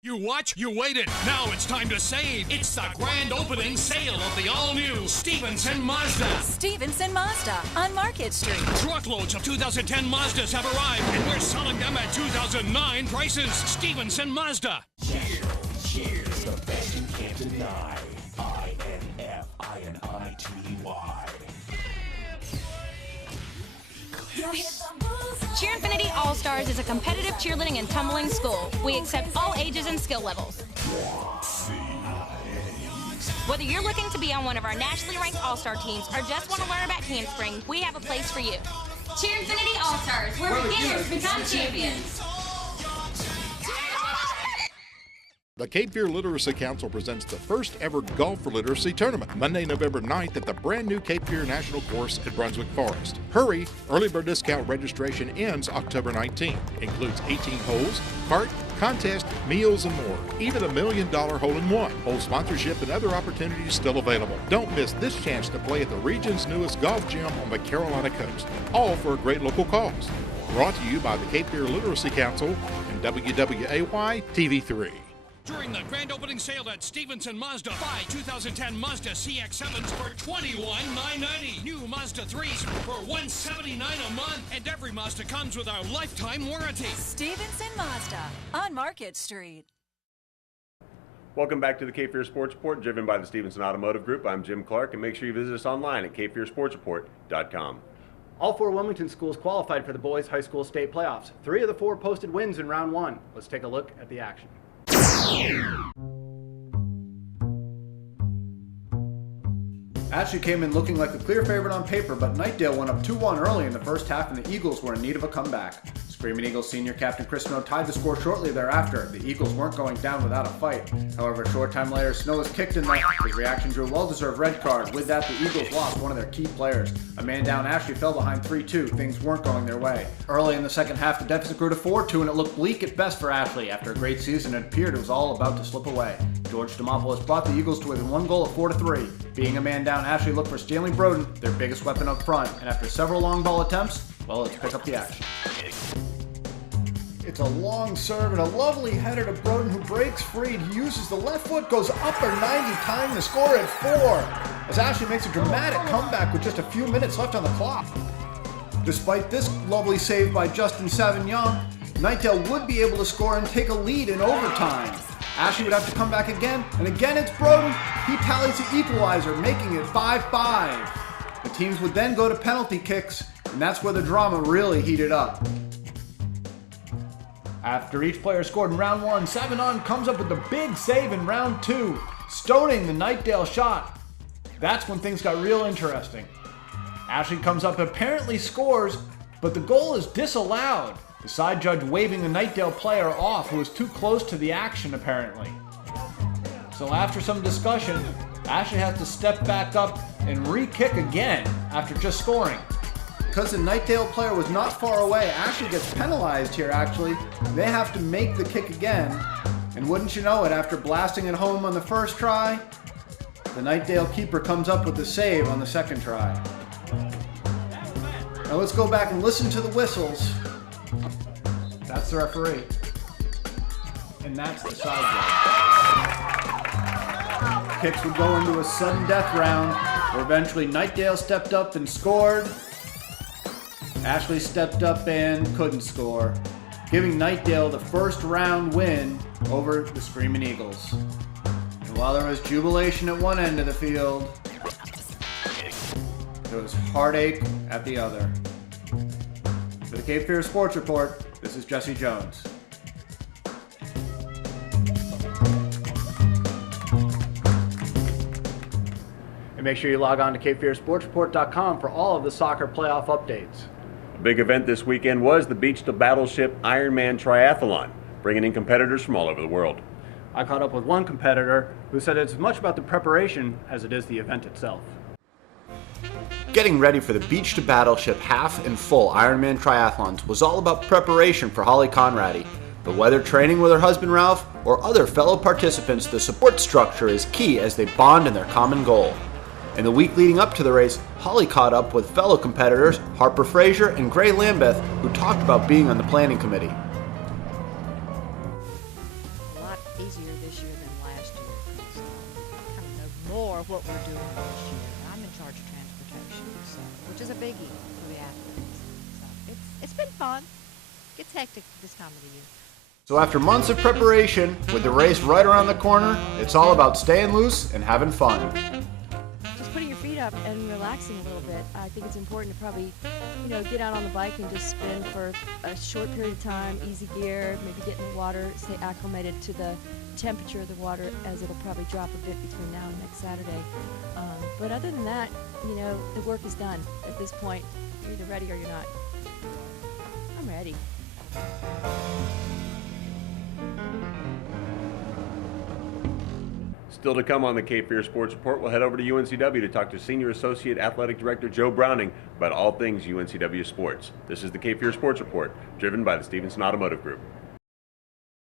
You watch, you waited. Now it's time to save. It's the grand opening sale of the all-new Stevenson Mazda. Stevenson Mazda on Market Street. Truckloads of 2010 Mazdas have arrived, and we're selling them at 2009 prices. Stevenson Mazda. Cheers, the best you can't deny. INFINITY. Cheerinfinity All-Stars is a competitive cheerleading and tumbling school. We accept all ages and skill levels. Whether you're looking to be on one of our nationally ranked All-Star teams or just want to learn about handspring, we have a place for you. Cheerinfinity All-Stars, where beginners become champions. The Cape Fear Literacy Council presents the first ever Golf for Literacy tournament, Monday, November 9th at the brand new Cape Fear National Course at Brunswick Forest. Hurry! Early bird discount registration ends October 19th. Includes 18 holes, cart, contest, meals, and more. Even $1 million hole-in-one. Whole sponsorship and other opportunities still available. Don't miss this chance to play at the region's newest golf gym on the Carolina coast. All for a great local cause. Brought to you by the Cape Fear Literacy Council and WWAY TV3. During the grand opening sale at Stevenson Mazda, buy 2010 Mazda CX-7s for $21,990. New Mazda 3s for $179 a month. And every Mazda comes with our lifetime warranty. Stevenson Mazda on Market Street. Welcome back to the Cape Fear Sports Report, driven by the Stevenson Automotive Group. I'm Jim Clark, and make sure you visit us online at capefearsportsreport.com. All four Wilmington schools qualified for the boys' high school state playoffs. 3 of the 4 posted wins in round 1. Let's take a look at the action. Ashley came in looking like the clear favorite on paper, but Knightdale went up 2-1 early in the first half, and the Eagles were in need of a comeback. Screaming Eagles senior captain Chris Snow tied the score shortly thereafter. The Eagles weren't going down without a fight. However, a short time later, Snow was kicked in the... His reaction drew a well-deserved red card. With that, the Eagles lost one of their key players. A man down, Ashley fell behind 3-2. Things weren't going their way. Early in the second half, the deficit grew to 4-2, and it looked bleak at best for Ashley. After a great season, it appeared it was all about to slip away. George Demopoulos brought the Eagles to within 1 goal at 4-3. Being a man down, Ashley looked for Stanley Broden, their biggest weapon up front, and after several long ball attempts, well, let's pick up the action. It's a long serve and a lovely header to Broden, who breaks free. He uses the left foot, goes upper 90, tying the score at 4. As Ashley makes a dramatic comeback with just a few minutes left on the clock. Despite this lovely save by Justin Savignon, Knightdale would be able to score and take a lead in overtime. Ashley would have to come back again, and again it's Broden. He tallies the equalizer, making it 5-5. The teams would then go to penalty kicks, and that's where the drama really heated up. After each player scored in round 1, Savignon comes up with the big save in round 2, stoning the Knightdale shot. That's when things got real interesting. Ashley comes up and apparently scores, but the goal is disallowed. The side judge waving the Knightdale player off, who was too close to the action apparently. So after some discussion, Ashley has to step back up and re-kick again after just scoring. Because the Knightdale player was not far away, Ashley gets penalized here actually. They have to make the kick again. And wouldn't you know it, after blasting it home on the first try, the Knightdale keeper comes up with the save on the second try. Now let's go back and listen to the whistles. That's the referee. And that's the side judge. Kicks would go into a sudden death round, where eventually Knightdale stepped up and scored. Ashley stepped up and couldn't score, giving Knightdale the first round win over the Screaming Eagles. And while there was jubilation at one end of the field, there was heartache at the other. For the Cape Fear Sports Report, this is Jesse Jones. And make sure you log on to capefearsportsreport.com for all of the soccer playoff updates. A big event this weekend was the Beach to Battleship Ironman Triathlon, bringing in competitors from all over the world. I caught up with one competitor who said it's as much about the preparation as it is the event itself. Getting ready for the Beach to Battleship half and full Ironman triathlons was all about preparation for Holly Conradi. But whether training with her husband Ralph or other fellow participants, the support structure is key as they bond in their common goal. In the week leading up to the race, Holly caught up with fellow competitors Harper Frazier and Gray Lambeth, who talked about being on the planning committee. easier this year than last year because I kind of know more of what we're doing this year. I'm in charge of transportation, so, which is a biggie for the athletes. So it's been fun. It's hectic this time of the year. So after months of preparation, with the race right around the corner, it's all about staying loose and having fun. Just putting your feet up and relaxing a little bit. I think it's important to probably, get out on the bike and just spin for a short period of time, easy gear, maybe get in the water, stay acclimated to the temperature of the water as it'll probably drop a bit between now and next Saturday. But other than that, the work is done at this point. You're either ready or you're not. I'm ready. Still to come on the Cape Fear Sports Report, we'll head over to UNCW to talk to Senior Associate Athletic Director Joe Browning about all things UNCW sports. This is the Cape Fear Sports Report, driven by the Stevenson Automotive Group.